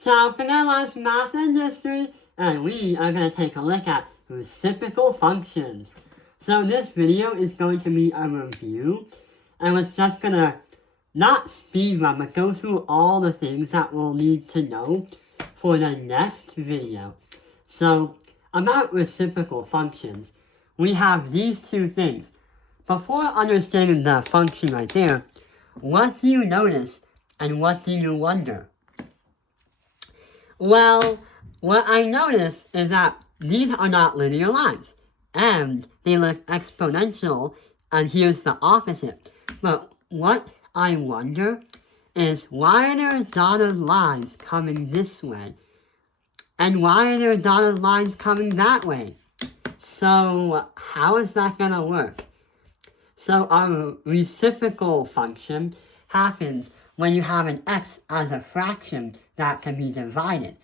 So for now, it's math and history, and we are going to take a look at reciprocal functions. So this video is going to be a review, and we're just going to not speed run, but go through all the things that we'll need to know for the next video. So about reciprocal functions, we have these two things. Before understanding the function right there, what do you notice and what do you wonder? Well, what I notice is that these are not linear lines, and they look exponential, and here's the opposite. But what I wonder is why are there dotted lines coming this way? And why are there dotted lines coming that way? So how is that going to work? So our reciprocal function happens when you have an x as a fraction that can be divided.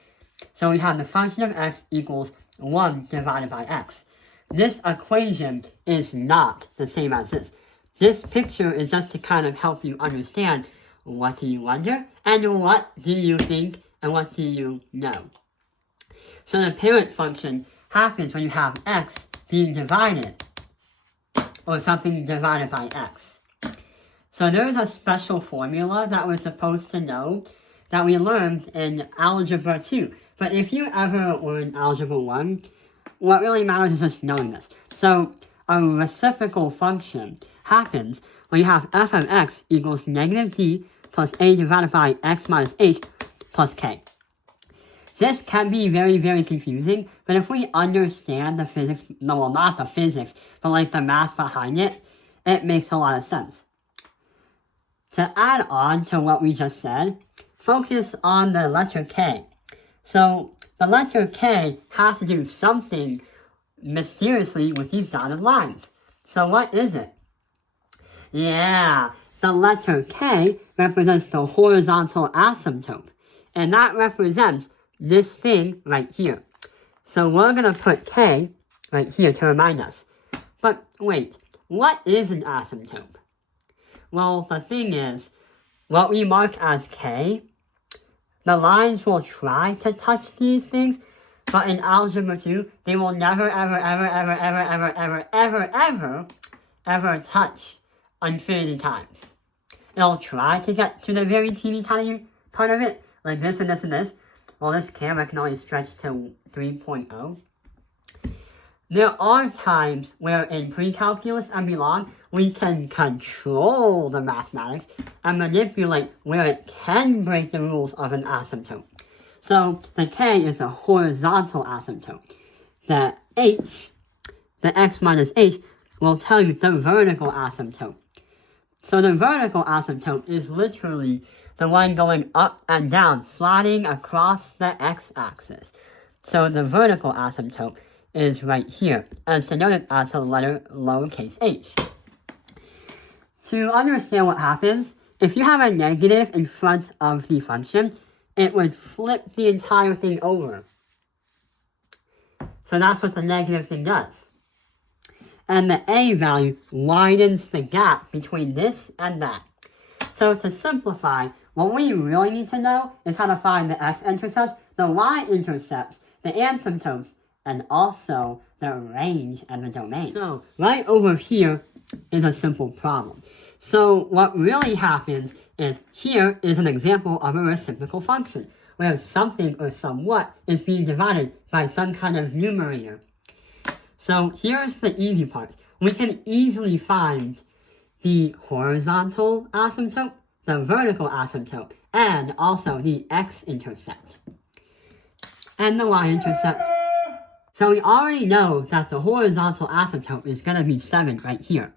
So we have the function of x equals 1 divided by x. This equation is not the same as this. This picture is just to kind of help you understand what do you wonder and what do you think and what do you know. So the parent function happens when you have x being divided, or something divided by x. So there is a special formula that we're supposed to know that we learned in Algebra 2. But if you ever were in Algebra 1, what really matters is just knowing this. So a reciprocal function happens when you have f of x equals negative d plus a divided by x minus h plus k. This can be very, very confusing, but if we understand the physics, no, well, not the physics, but like the math behind it, it makes a lot of sense. To add on to what we just said, focus on the letter K. So the letter K has to do something mysteriously with these dotted lines. So what is it? Yeah, the letter K represents the horizontal asymptote, and that represents this thing right here. So we're going to put K right here to remind us. But wait, what is an asymptote? Well, the thing is, what we mark as K, the lines will try to touch these things, but in Algebra 2, they will never, ever touch infinity times. It'll try to get to the very teeny tiny part of it, like this and this and this. Well, this camera can only stretch to 3.0. There are times where in pre-calculus and beyond, we can control the mathematics and manipulate where it can break the rules of an asymptote. So the K is the horizontal asymptote. The H, the x minus h, will tell you the vertical asymptote. So the vertical asymptote is literally the one going up and down, sliding across the x-axis. So the vertical asymptote is right here, as denoted as the letter lowercase h. To understand what happens, if you have a negative in front of the function, it would flip the entire thing over. So that's what the negative thing does. And the a value widens the gap between this and that. So to simplify, what we really need to know is how to find the x-intercepts, the y-intercepts, the asymptotes, and also the range and the domain. So right over here is a simple problem. So what really happens is here is an example of a reciprocal function, where something or somewhat is being divided by some kind of numerator. So here's the easy part. We can easily find the horizontal asymptote, the vertical asymptote, and also the x-intercept, and the y-intercept. So we already know that the horizontal asymptote is going to be 7 right here.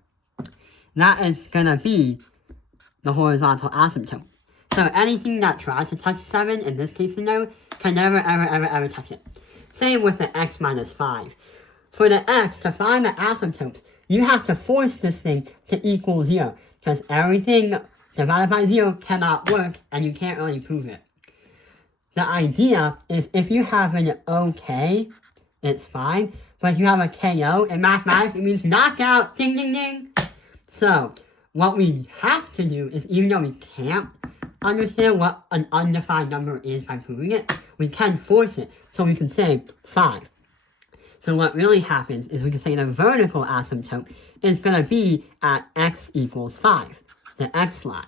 That is going to be the horizontal asymptote. So anything that tries to touch 7, in this case scenario, can never, ever touch it. Same with the x minus 5. For the x, to find the asymptotes, you have to force this thing to equal 0, because everything divided by 0 cannot work, and you can't really prove it. The idea is if you have an OK, it's fine, but if you have a KO, in mathematics, it means knockout, ding, ding, ding. So, what we have to do is, even though we can't understand what an undefined number is by proving it, we can force it. So we can say 5. So what really happens is we can say the vertical asymptote is going to be at x equals 5, the x line.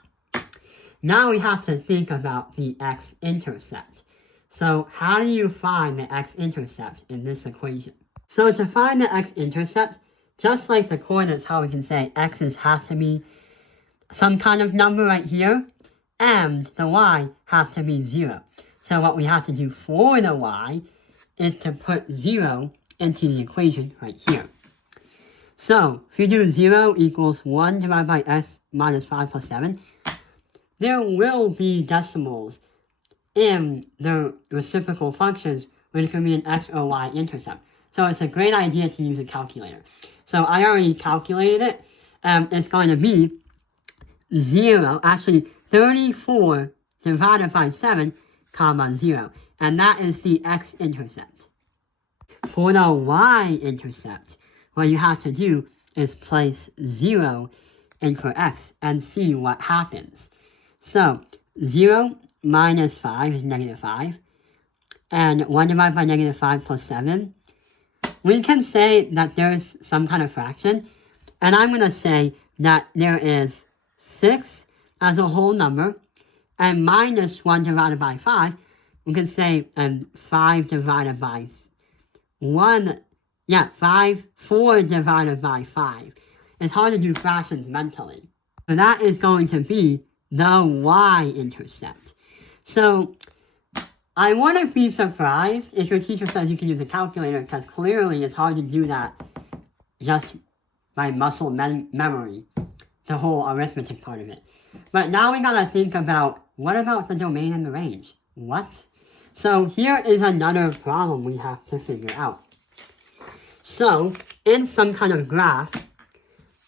Now we have to think about the x-intercept. So how do you find the x-intercept in this equation? So to find the x-intercept, just like the coordinates, how we can say x has to be some kind of number right here, and the y has to be 0. So what we have to do for the y is to put 0 into the equation right here. So if you do 0 equals 1 divided by x minus 5 plus 7, there will be decimals in the reciprocal functions when it can be an x or y intercept. So it's a great idea to use a calculator. So I already calculated it. It's going to be 34 divided by 7, comma 0. And that is the x-intercept. For the y-intercept, what you have to do is place 0 in for x and see what happens. So 0 minus 5 is negative 5. And 1 divided by negative 5 plus 7. We can say that there's some kind of fraction. And I'm going to say that there is 6 as a whole number. And minus 1 divided by 5. We can say 5 divided by 4 divided by 5. It's hard to do fractions mentally. So that is going to be the y-intercept. So I wouldn't be surprised if your teacher says you can use a calculator, because clearly it's hard to do that just by muscle memory, the whole arithmetic part of it. But now we gotta think about, what about the domain and the range? What? So here is another problem we have to figure out. So in some kind of graph,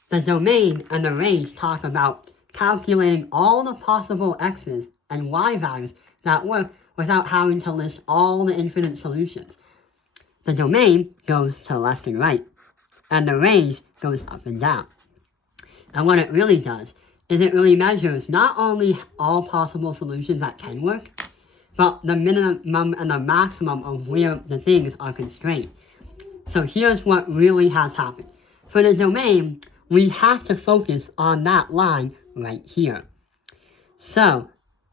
the domain and the range talk about calculating all the possible x's and y values that work without having to list all the infinite solutions. The domain goes to left and right, and the range goes up and down. And what it really does is it really measures not only all possible solutions that can work, but the minimum and the maximum of where the things are constrained. So here's what really has happened. For the domain, we have to focus on that line right here. So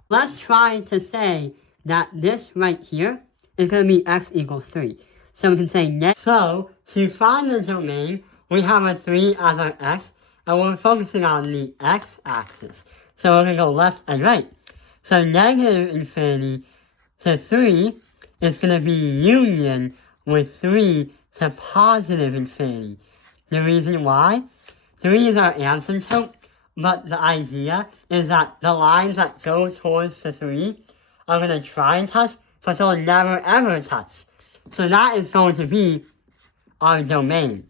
let's try to say that this right here is going to be x equals 3. So we can say So to find the domain, we have a 3 as our x, and we're focusing on the x-axis. So we're going to go left and right. So negative infinity to 3 is going to be union with 3 to positive infinity. The reason why? 3 is our asymptote, but the idea is that the lines that go towards the 3 are going to try and touch, but they'll never ever touch. So that is going to be our domain.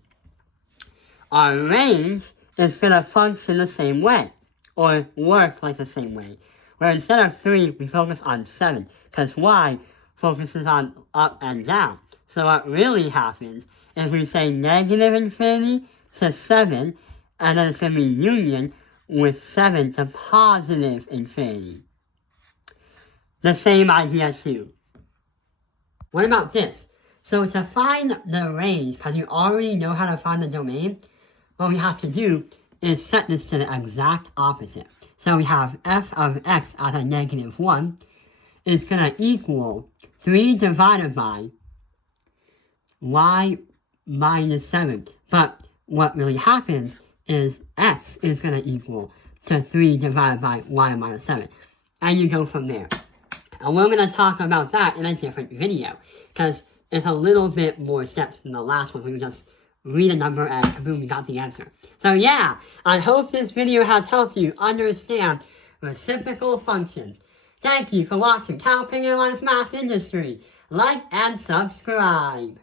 Our range is going to function the same way, or work like the same way, where instead of 3, we focus on 7, because y focuses on up and down. So what really happens is we say negative infinity to 7, and then it's going to be union with 7 to positive infinity. The same idea too. What about this? So to find the range, because you already know how to find the domain, what we have to do is set this to the exact opposite. So we have f of x as a negative 1 is going to equal 3 divided by y minus 7. But what really happens is x is going to equal to 3 divided by y minus 7. And you go from there. And we're going to talk about that in a different video, because it's a little bit more steps than the last one, where you just read a number and kaboom, you got the answer. So yeah, I hope this video has helped you understand reciprocal functions. Thank you for watching Cal Penguin's Math Industry. Like and subscribe.